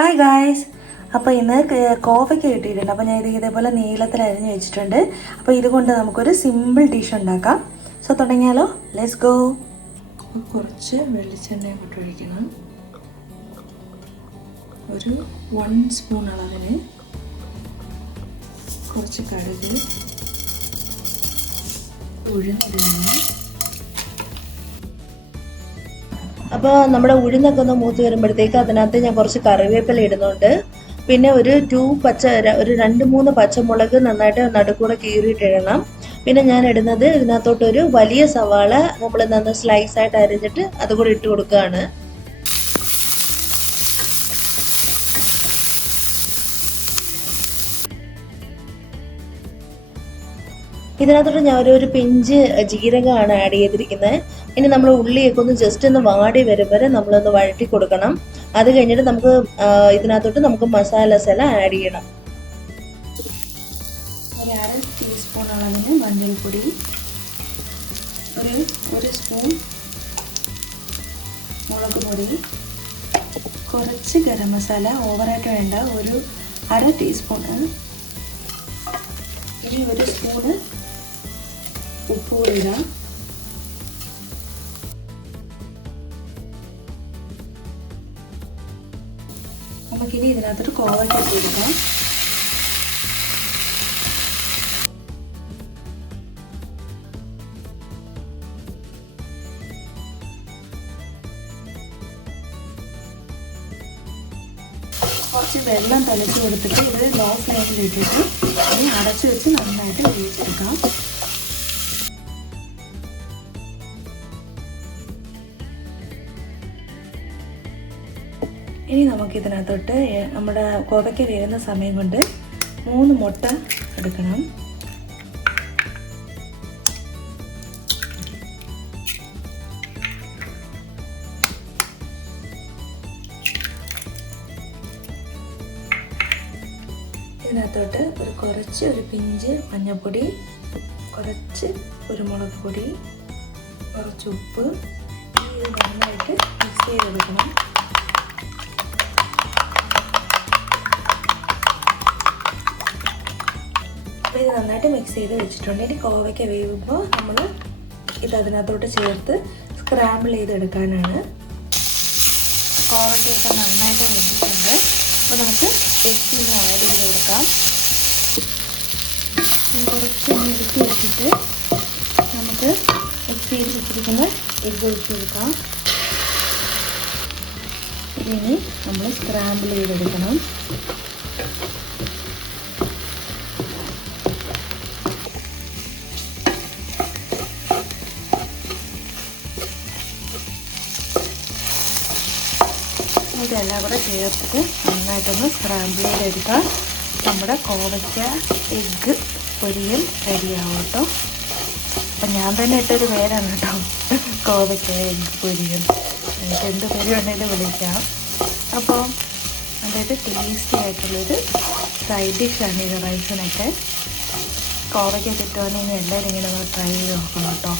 Hi guys അപ്പോൾ ഇന്ന് കോഫയ്ക്ക് കിട്ടിയിട്ടുണ്ട്. അപ്പോൾ ഞാൻ ഇത് ഇതേപോലെ നീളത്തിൽ അരിഞ്ഞ് വെച്ചിട്ടുണ്ട്. അപ്പോൾ ഇതുകൊണ്ട് നമുക്കൊരു സിമ്പിൾ ഡിഷ് ഉണ്ടാക്കാം. സോ തുടങ്ങിയാലോ? ലെറ്റ്സ് ഗോ കുറച്ച് വെളിച്ചെണ്ണ അങ്ങോട്ട് ഒഴിക്കണം. ഒരു വൺ സ്പൂൺ അളവിന് കുറച്ച് കടുക് ഉഴുന്നിടണം അപ്പോൾ നമ്മുടെ ഉഴുന്നൊക്കെ ഒന്ന് മൂത്ത് വരുമ്പോഴത്തേക്ക് അതിനകത്ത് ഞാൻ കുറച്ച് കറിവേപ്പില ഇടുന്നുണ്ട്. പിന്നെ ഒരു ടു പച്ച ഒരു രണ്ട് മൂന്ന് പച്ചമുളക് നന്നായിട്ട് നടുക്കൂടെ കീറിയിട്ടിടണം. പിന്നെ ഞാൻ ഇടുന്നത് ഇതിനകത്തോട്ട് ഒരു വലിയ സവാള നമ്മൾ നന്ന് സ്ലൈസ് ആയിട്ട് അരിഞ്ഞിട്ട് അതുകൂടി ഇട്ട് കൊടുക്കുകയാണ്. ഇതിനകത്തോട്ട് ഞാൻ ഒരു പിഞ്ച് ജീരകമാണ് ആഡ് ചെയ്തിരിക്കുന്നത്. ഇനി നമ്മൾ ഉള്ളിയൊക്കെ ഒന്ന് ജസ്റ്റ് ഒന്ന് വാടി വരും വരെ നമ്മളൊന്ന് വഴറ്റി കൊടുക്കണം. അത് കഴിഞ്ഞിട്ട് നമുക്ക് ഇതിനകത്തോട്ട് നമുക്ക് മസാല എല്ലാം ആഡ് ചെയ്യണം. ഒരു അര ടീസ്പൂൺ അളവിന് മഞ്ഞൾപ്പൊടി ഒരു ഒരു സ്പൂൺ മുളക് പൊടി കുറച്ച് ഗരം മസാല ഓവറായിട്ട് വേണ്ട ഒരു അര ടീസ്പൂണ് ഇനി ഒരു സ്പൂണ് ഉപ്പ് കൂടി ഇടാം നമുക്കിനി ഇതിനകത്തൊരു കോവട്ട ഇട്ട് കുറച്ച് വെള്ളം തളിച്ച് കൊടുത്തിട്ട് ഇത് ലോ ഫ്ലെയിമിൽ ഇട്ടിട്ട് ഇനി അടച്ചു വെച്ച് നന്നായിട്ട് വേവിച്ചെടുക്കാം. ഇനി നമുക്കിതിനകത്തോട്ട് നമ്മുടെ കോവയ്ക്ക് വേകുന്ന സമയം കൊണ്ട് മൂന്ന് മുട്ട എടുക്കണം. ഇതിനകത്തോട്ട് ഒരു കുറച്ച് ഒരു പിഞ്ച് മഞ്ഞൾപ്പൊടി കുറച്ച് കുരുമുളക് പൊടി കുറച്ച് ഉപ്പ് ഇത് നന്നായിട്ട് മിക്സ് ചെയ്തെടുക്കണം. ഇത് നന്നായിട്ട് മിക്സ് ചെയ്ത് വെച്ചിട്ടുണ്ട്. ഇനി കോവയ്ക്ക വേവുമ്പോൾ നമ്മൾ ഇത് അതിനകത്തോട്ട് ചേർത്ത് സ്ക്രാമ്പിൾ ചെയ്തെടുക്കാനാണ്. കോവയ്ക്കൊക്കെ നന്നായിട്ട് വെച്ചിട്ടുണ്ട് അപ്പോൾ നമുക്ക് എഗ്ഗ് ആഡ് ചെയ്ത് കൊടുക്കാം കുറച്ച് എടുത്ത് വെച്ചിട്ട് നമുക്ക് എഗ് ചെയ്ത് വെച്ചിരിക്കുന്ന എഗ്ഗ് ഒഴിച്ച് കൊടുക്കാം. ഇനി നമ്മൾ സ്ക്രാമ്പിൾ ചെയ്തെടുക്കണം. ഇതെല്ലാം കൂടെ ചേർത്തിട്ട് നന്നായിട്ടൊന്ന് സ്ക്രാമ്പിൾ ചെയ്തെടുക്കാം. നമ്മുടെ കോവയ്ക്ക എഗ്ഗ് പൊരിയൽ റെഡിയാവും കേട്ടോ അപ്പം ഞാൻ തന്നെ ഇട്ടൊരു പേരാണ് കേട്ടോ. കോവയ്ക്ക എഗ്ഗ് പൊരിയൽ. എനിക്ക് എന്ത് പേര് വേണമെങ്കിലും വിളിക്കാം. അപ്പോൾ അതായത് ടേസ്റ്റി ആയിട്ടുള്ളൊരു സൈഡ് ഡിഷാണ് ഇത് റൈസിനൊക്കെ കോവയ്ക്ക കിട്ടുവാണെങ്കിൽ എല്ലാവരും ഇങ്ങനെ ട്രൈ ചെയ്ത് നോക്കണം കേട്ടോ.